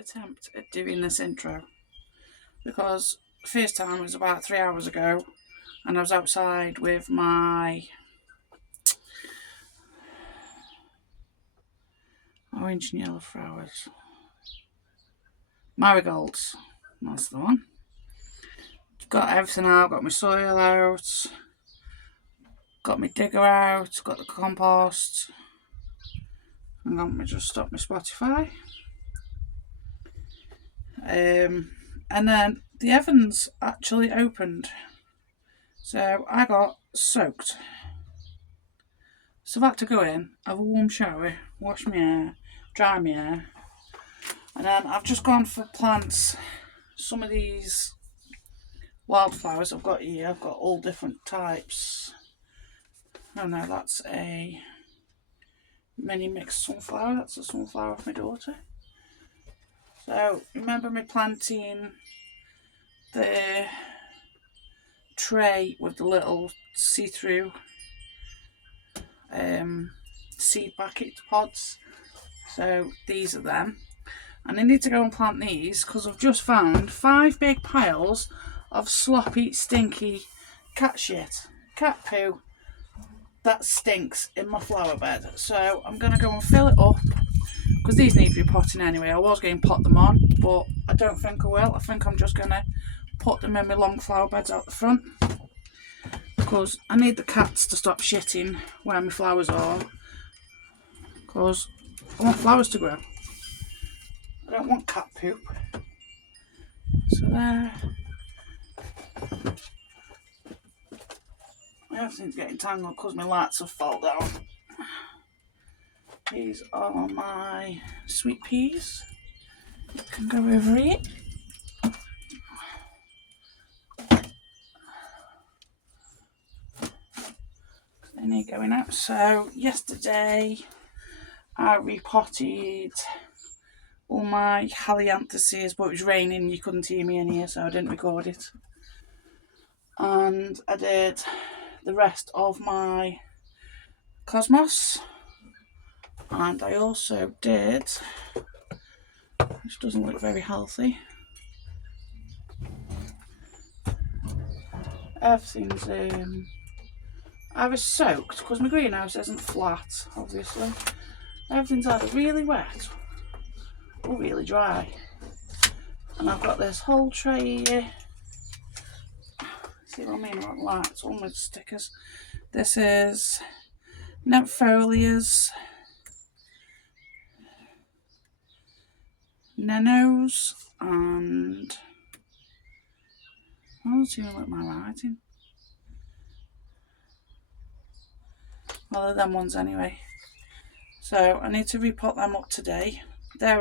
attempt at doing this intro because first time was about 3 hours ago and I was outside with my orange and yellow flowers, marigolds, that's the one. Got everything out, got my soil out, got my digger out, got the compost. Hang on, let me just stop my Spotify. And then the ovens actually opened, so I got soaked. So I've had to go in, have a warm shower, wash my hair, dry my hair, and then I've just gone for plants. Some of these wildflowers I've got here, I've got all different types. Oh no, that's a mini mixed sunflower, that's a sunflower of my daughter. So remember me planting the tray with the little see-through seed packet pods? So these are them, and I need to go and plant these because I've just found 5 big piles of sloppy, stinky cat shit, cat poo that stinks in my flower bed. So I'm going to go and fill it up because these need repotting anyway. I was going to pot them on, but I don't think I will. I think I'm just going to put them in my long flower beds out the front because I need the cats to stop shitting where my flowers are because I want flowers to grow. I don't want cat poop. So there. Everything's getting tangled because my lights have fallen down. These are my sweet peas. You can go over here. They need going out. So yesterday I repotted all my helianthuses, but it was raining and you couldn't hear me in here, so I didn't record it. And I did the rest of my cosmos, and I also did, which doesn't look very healthy, everything's I was soaked because my greenhouse isn't flat, obviously. Everything's either really wet or really dry, and I've got this whole tray here. See what I mean about lights, all with stickers. This is Nympholias, Nenos, and I don't even look my writing. Well, they're them ones anyway. So I need to repot them up today. They're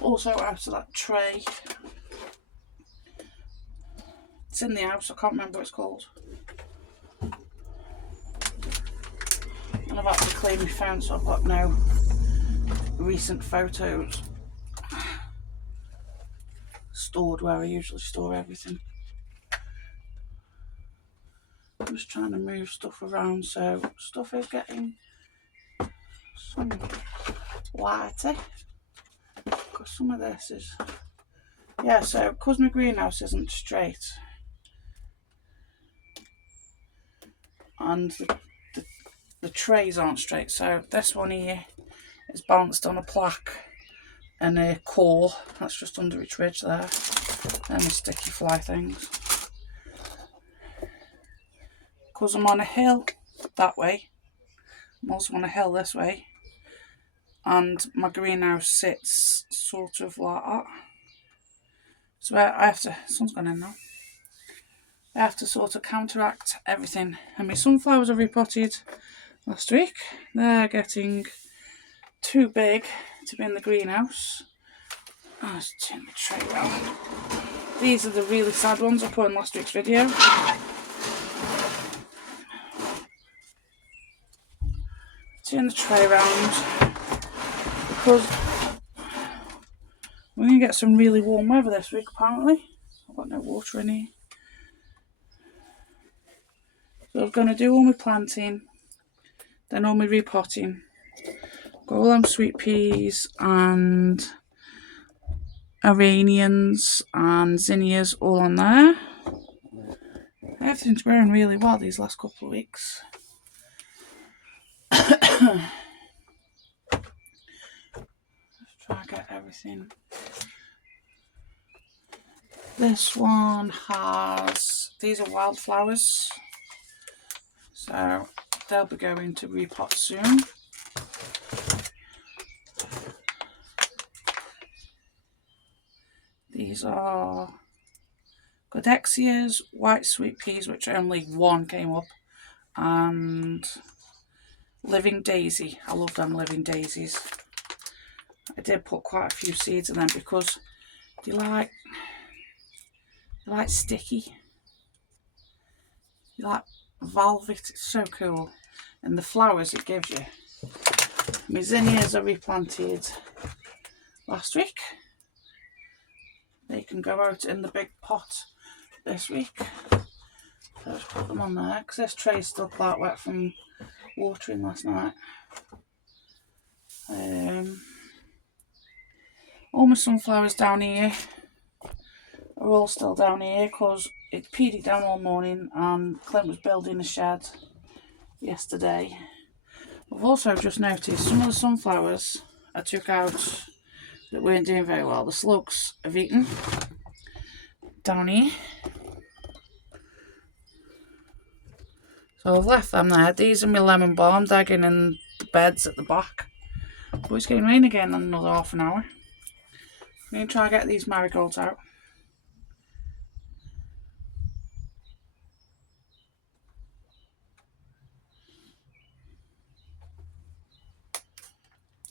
also out of that tray. It's in the house, I can't remember what it's called. And I've had to clean my phone, so I've got no recent photos stored where I usually store everything. I'm just trying to move stuff around, so stuff is getting some lighter. Because some of this is, yeah, so because my greenhouse isn't straight and the trays aren't straight, so this one here is balanced on a plaque and a core that's just under its ridge there, and the sticky fly things. Because I'm on a hill that way, I'm also on a hill this way, and my greenhouse sits sort of like that. So I have to, sun's gone in now, I have to sort of counteract everything. And my sunflowers are repotted last week. They're getting too big to be in the greenhouse. Oh, let's turn the tray around. These are the really sad ones I put in last week's video. Turn the tray around because we're going to get some really warm weather this week apparently. I've got no water in here. So I'm going to do all my planting, then all my repotting. Got all them sweet peas and Iranians and zinnias all on there. Everything's growing really well these last couple of weeks. Let's try and get everything. This one has, these are wildflowers, so they'll be going to repot soon. These are Godexias, white sweet peas, which only one came up, and living daisy. I love them living daisies. I did put quite a few seeds in them because they like sticky. You like velvet, it's so cool. And the flowers it gives you. My zinnias are replanted last week. They can go out in the big pot this week. So just put them on there because this tray's still quite wet from watering last night. All my sunflowers down here are all still down here because it peed it down all morning and Clint was building a shed yesterday. I've also just noticed some of the sunflowers I took out that weren't doing very well. The slugs have eaten down here. So I've left them there. These are my lemon balm dagging in the beds at the back. But it's going to rain again in another half an hour. I'm going to try and get these marigolds out.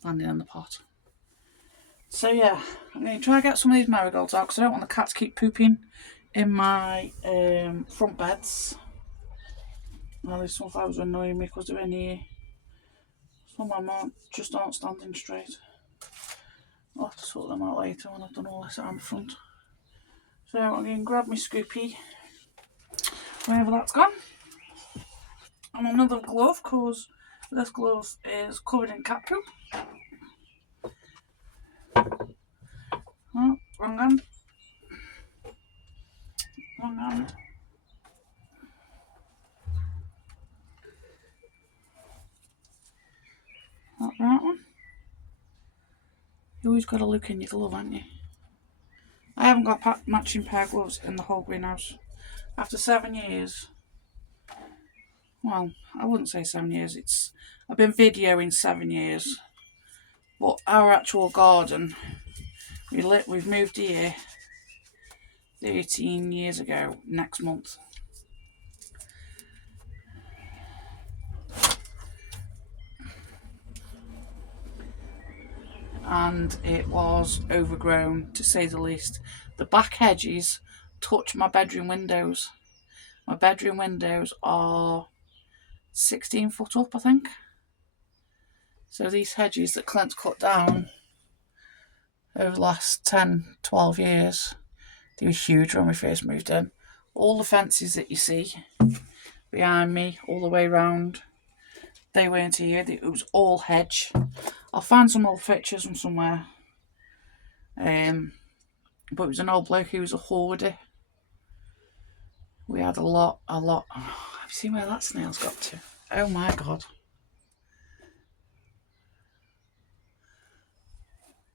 Landing in the pot. So yeah, I'm going to try and get some of these marigolds out because I don't want the cat to keep pooping in my front beds. Well, these sunflowers are annoying me because they're in here. Some of them just aren't standing straight. I'll have to sort them out later when I've done all this out in front. So I'm going to grab my scoopy, wherever that's gone. And another glove because this glove is covered in cat poop. Oh, wrong hand. Wrong hand. Not the right one. You always got to look in your glove, haven't you? I haven't got matching pair of gloves in the whole greenhouse. After 7 years. Well, I wouldn't say 7 years. I've been videoing 7 years. But our actual garden, we've moved here 13 years ago next month. And it was overgrown, to say the least. The back hedges touch my bedroom windows. My bedroom windows are 16 foot up, I think. So these hedges that Clint's cut down over the last 10, 12 years, they were huge when we first moved in. All the fences that you see behind me, all the way round, they weren't here. It was all hedge. I'll find some old pictures from somewhere. But it was an old bloke who was a hoarder. We had a lot. Oh, have you seen where that snail's got to? Oh my God.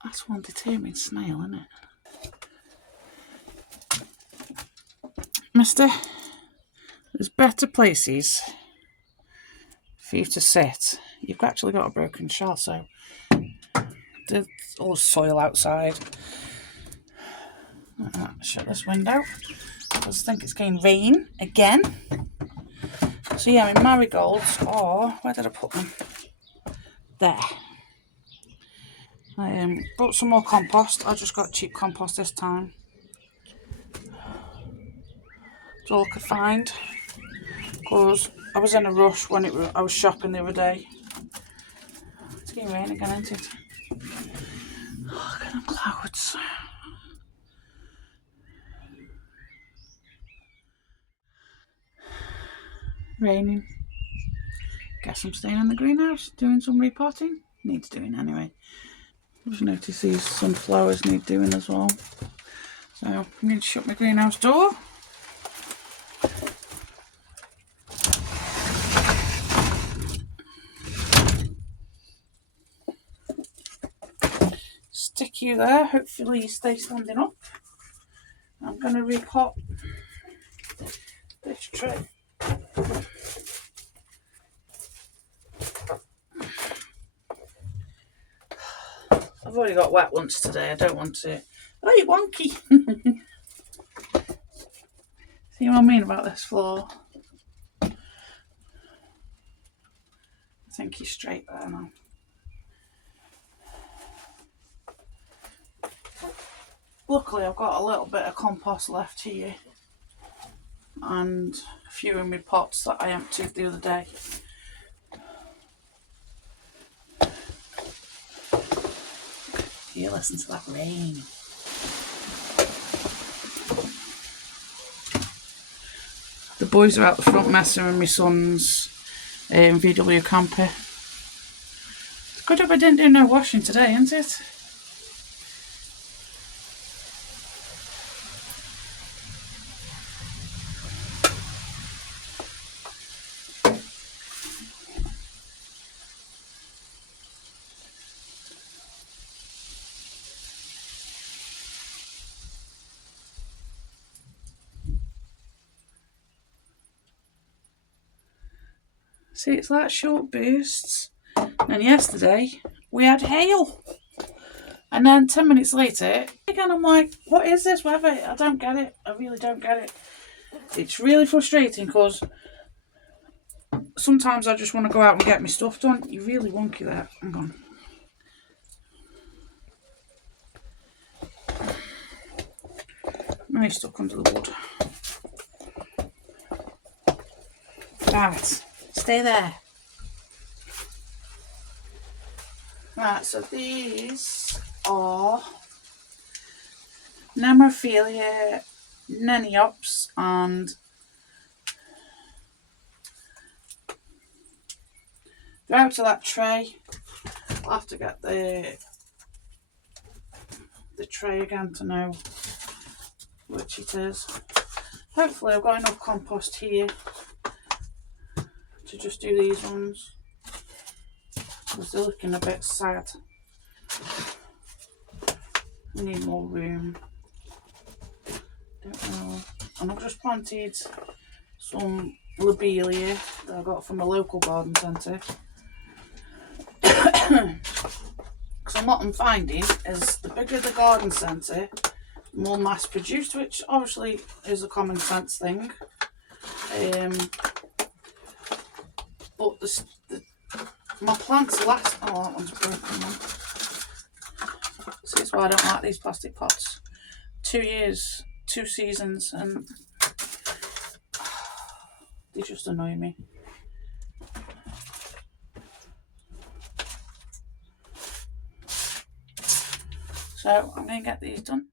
That's one determined snail, isn't it? Mister, there's better places for you to sit. You've actually got a broken shell, so there's all soil outside. Shut this window because I think it's going to rain again. So yeah, my marigolds are, where did I put them? There. I bought some more compost. I just got cheap compost this time. That's all I could find because I was in a rush when I was shopping the other day. It's going to rain again, isn't it? Look at them clouds. Raining. Guess I'm staying in the greenhouse doing some repotting. Needs doing anyway. I've noticed these sunflowers need doing as well. So I'm going to shut my greenhouse door. Stick you there, hopefully you stay standing up. I'm going to repot this tray. I've already got wet ones today, I don't want to. Oh, you're wonky! See what I mean about this floor? I think he's straight there now. Luckily I've got a little bit of compost left here and a few in my pots that I emptied the other day. You listen to that rain. The boys are out the front messing with my son's VW camper. It's good if I didn't do no washing today, isn't it? See, it's like short bursts. And yesterday we had hail. And then 10 minutes later, again, I'm like, what is this weather? I don't get it. I really don't get it. It's really frustrating because sometimes I just want to go out and get my stuff done. You're really wonky there. Hang on. Now he's stuck under the wood. Right. Stay there. Right, so these are Nemophila, Neniops, and they're out of that tray. I'll have to get the tray again to know which it is. Hopefully I've got enough compost here to just do these ones because they're looking a bit sad. I need more room. Don't know. And I've just planted some lobelia that I got from a local garden centre. Because what I'm finding is the bigger the garden centre, the more mass produced, which obviously is a common sense thing. But my plants last. Oh, that one's broken one. See, that's why I don't like these plastic pots. 2 years, 2 seasons, and they just annoy me. So I'm going to get these done.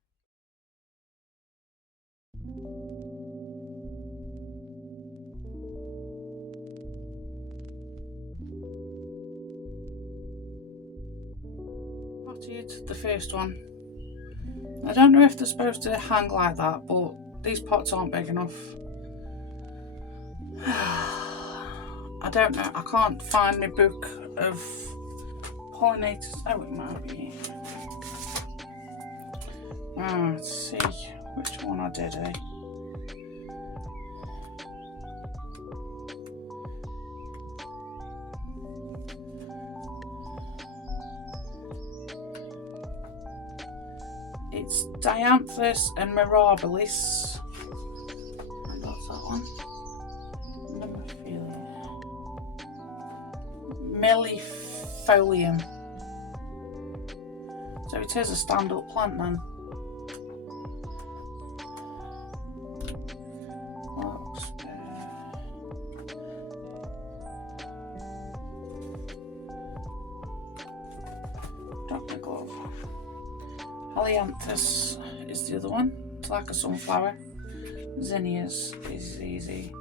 Potted the first one. I don't know if they're supposed to hang like that, but these pots aren't big enough. I don't know. I can't find my book of pollinators. Oh, it might be. Let's see which one I did, eh? It's Dianthus and Mirabilis. And what's that one? Millifolium. So it is a stand-up plant then. Helianthus is the other one. It's like a sunflower. Zinnias is easy.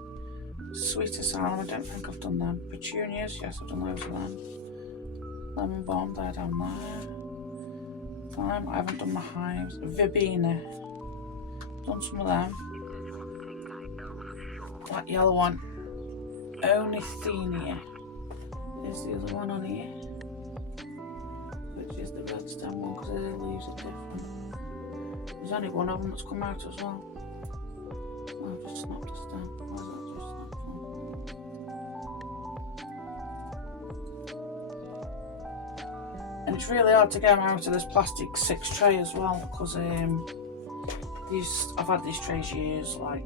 Sweet asylum, I don't think I've done them. Petunias, yes, I've done loads of them. Lemon balm, they're down there. time. I haven't done my hives. Verbena. Done some of them. That yellow one. Onithenia. There's the other one on here. Which is the red stem one because the leaves are different. There's only one of them that's come out as well. Oh, I've just snapped a stem. Where's that just snapped from? And it's really hard to get them out of this plastic 6 tray as well because I've had these trays years. I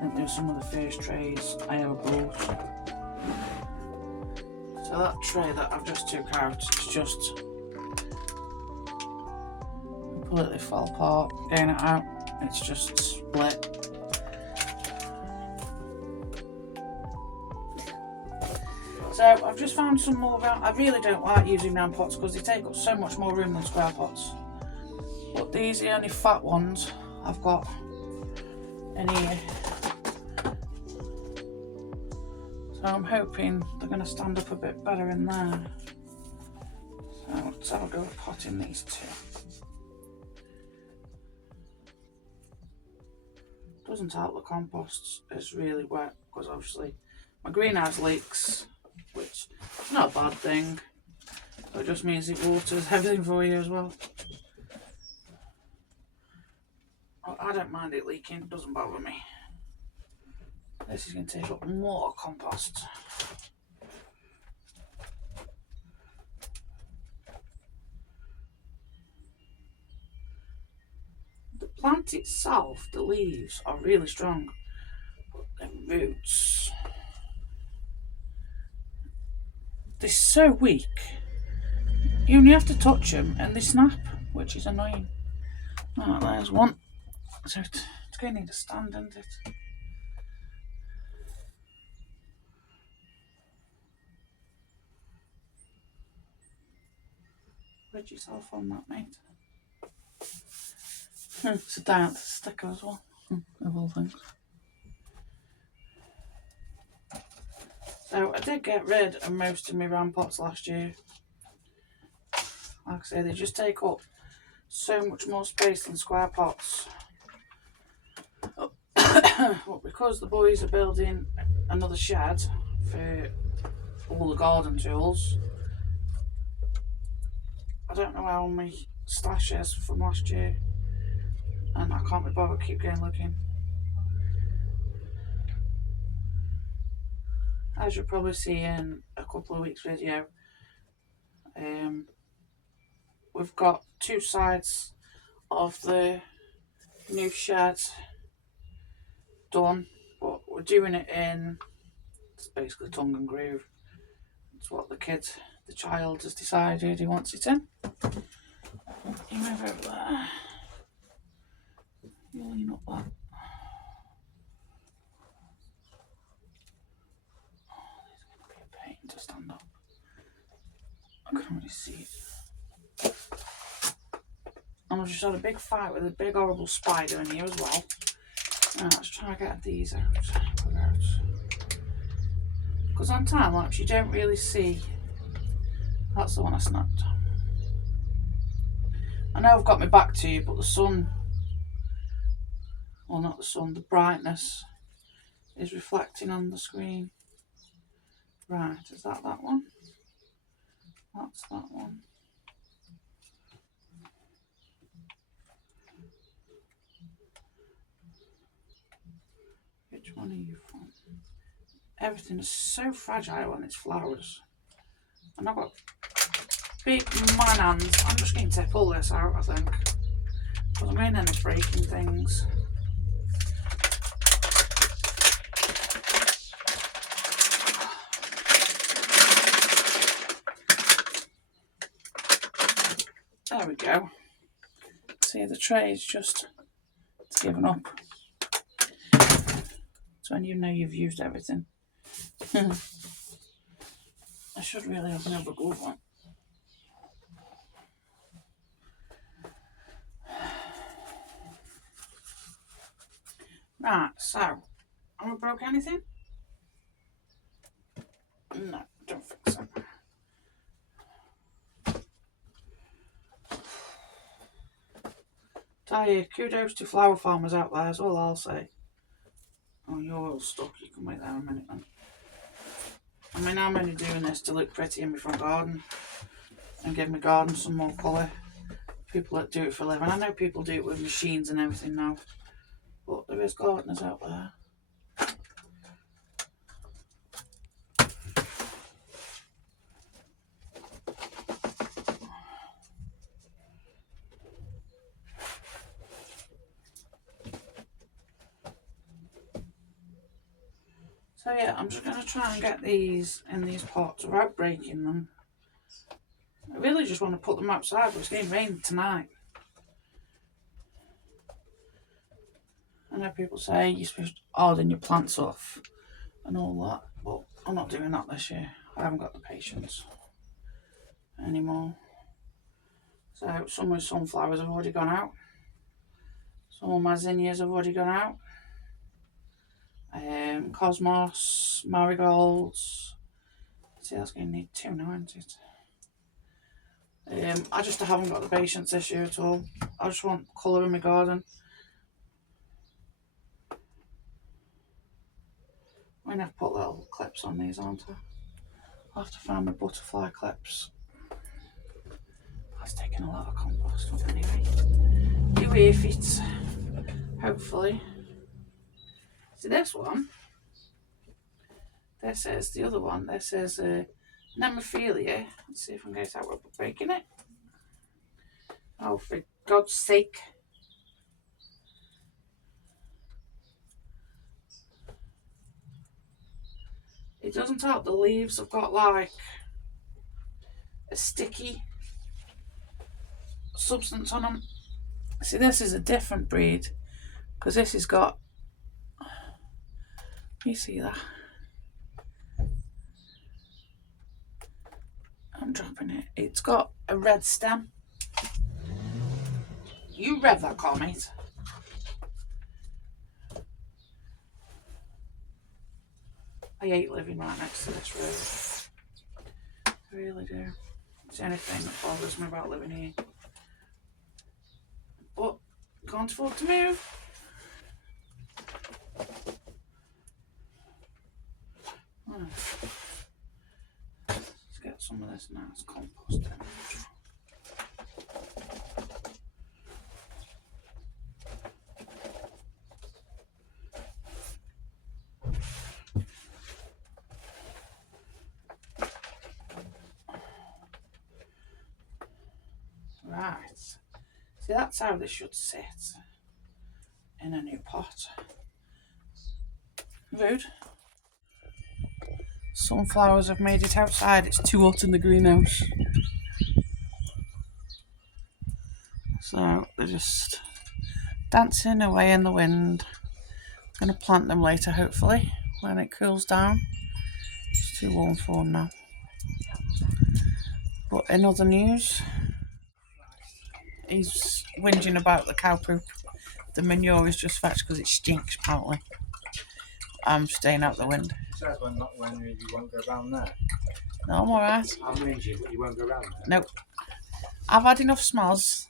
think they were some of the first trays I ever bought. So that tray that I've just took out is just completely fell apart. Getting it out, it's just split. So I've just found some more round. I really don't like using round pots because they take up so much more room than square pots. But these are the only fat ones I've got in here. So I'm hoping they're going to stand up a bit better in there. So let's have a go at potting these two. Doesn't help the compost is really wet because obviously my greenhouse leaks, which is not a bad thing. It just means it waters everything for you as well. I don't mind it leaking, it doesn't bother me. This is going to take up more compost. The plant itself, the leaves are really strong, but the roots, they're so weak. You only have to touch them and they snap, which is annoying. Oh, there's one. So it's going to need a stand, isn't it? Rid yourself on that, mate. It's a diet sticker as well, of all things. So I did get rid of most of my round pots last year. Like I say, they just take up so much more space than square pots. But because the boys are building another shed for all the garden tools, I don't know how my stash is from last year, and I can't be bothered keep going looking. As you'll probably see in a couple of weeks video, we've got 2 sides of the new shed done, but we're doing it in, it's basically tongue and groove. It's what the child has decided he wants it in. You move over there. You lean up that. Oh, this is going to be a pain to stand up. I can't really see it. And I've just had a big fight with a big horrible spider in here as well. Now let's try to get these out. Because on time lapse you don't really see. That's the one I snapped. I know I've got my back to you, but the sun, well not the sun, the brightness is reflecting on the screen. Right, is that one? That's that one. Which one are you from? Everything is so fragile when it's flowers. And I've got big man hands. I'm just going to take all this out, I think. Because I'm in and it's breaking things. There we go. See, the tray is just given up. So when you know you've used everything. I should really have another glove one. Right, so, have I broke anything? No, don't think so. tell you, kudos to flower farmers out there, is all I'll say. Oh, you're all stuck. You can wait there a minute then. I mean, I'm only doing this to look pretty in my front garden and give my garden some more colour. People that do it for a living. I know people do it with machines and everything now, but there is gardeners out there. So yeah, I'm just going to try and get these in these pots without breaking them. I really just want to put them outside, but it's getting rain tonight. I know people say you're supposed to harden your plants off and all that, but I'm not doing that this year. I haven't got the patience anymore. So some of my sunflowers have already gone out. Some of my zinnias have already gone out. Cosmos, marigolds. See, that's going to need 2 now, isn't it? I just haven't got the patience this year at all. I just want colour in my garden. I'm going to have to put little clips on these, aren't I? I'll have to find my butterfly clips. That's taking a lot of compost up anyway. You if it's hopefully. See this one? This is the other one. This is Nemophilia. Let's see if I can get it out without breaking it. Oh, for God's sake. It doesn't help the leaves have got like a sticky substance on them. See, this is a different breed because this has got, you see that? I'm dropping it. It's got a red stem. You read that comment. I hate living right next to this road. I really do. It's the only thing that bothers me about living here. But can't afford to move. Let's get some of this nice compost in. Right. See, that's how this should sit in a new pot. Rude. Sunflowers have made it outside. It's too hot in the greenhouse. So they're just dancing away in the wind. I'm going to plant them later, hopefully, when it cools down. It's too warm for them now. But in other news, he's whinging about the cow poop. The manure is just fetched because it stinks, apparently. I'm staying out the wind. Says when you won't go around there. No, I'm alright. I'm whinging, but you won't go around there. Nope. I've had enough smells.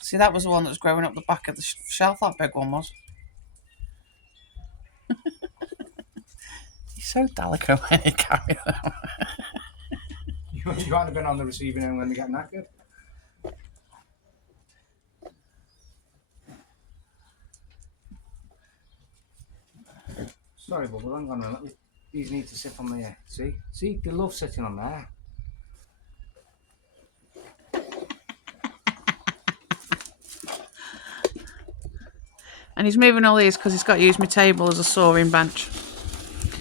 See, that was the one that was growing up the back of the shelf, that big one was. He's so delicate when he carries them. You haven't been on the receiving end when they get knackered. Sorry, Bubble, hang on a minute. These need to sit on there. See, they love sitting on there. And he's moving all these because he's got to use my table as a sawing bench.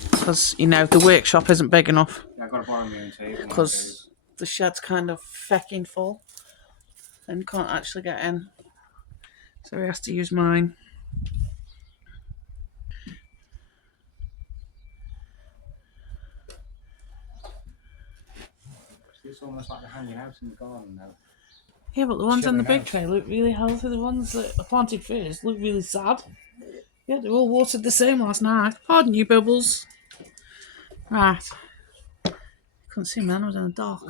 Because, you know, the workshop isn't big enough. Yeah, I've got to borrow my own table. Because the shed's kind of fecking full. And can't actually get in. So he has to use mine. It's almost like they're hanging out in the garden now. Yeah, but the ones on the big tray look really healthy. The ones that are planted first look really sad. Yeah, they all watered the same last night. Pardon you, Bubbles. Right. Couldn't see me then, I was in the dark.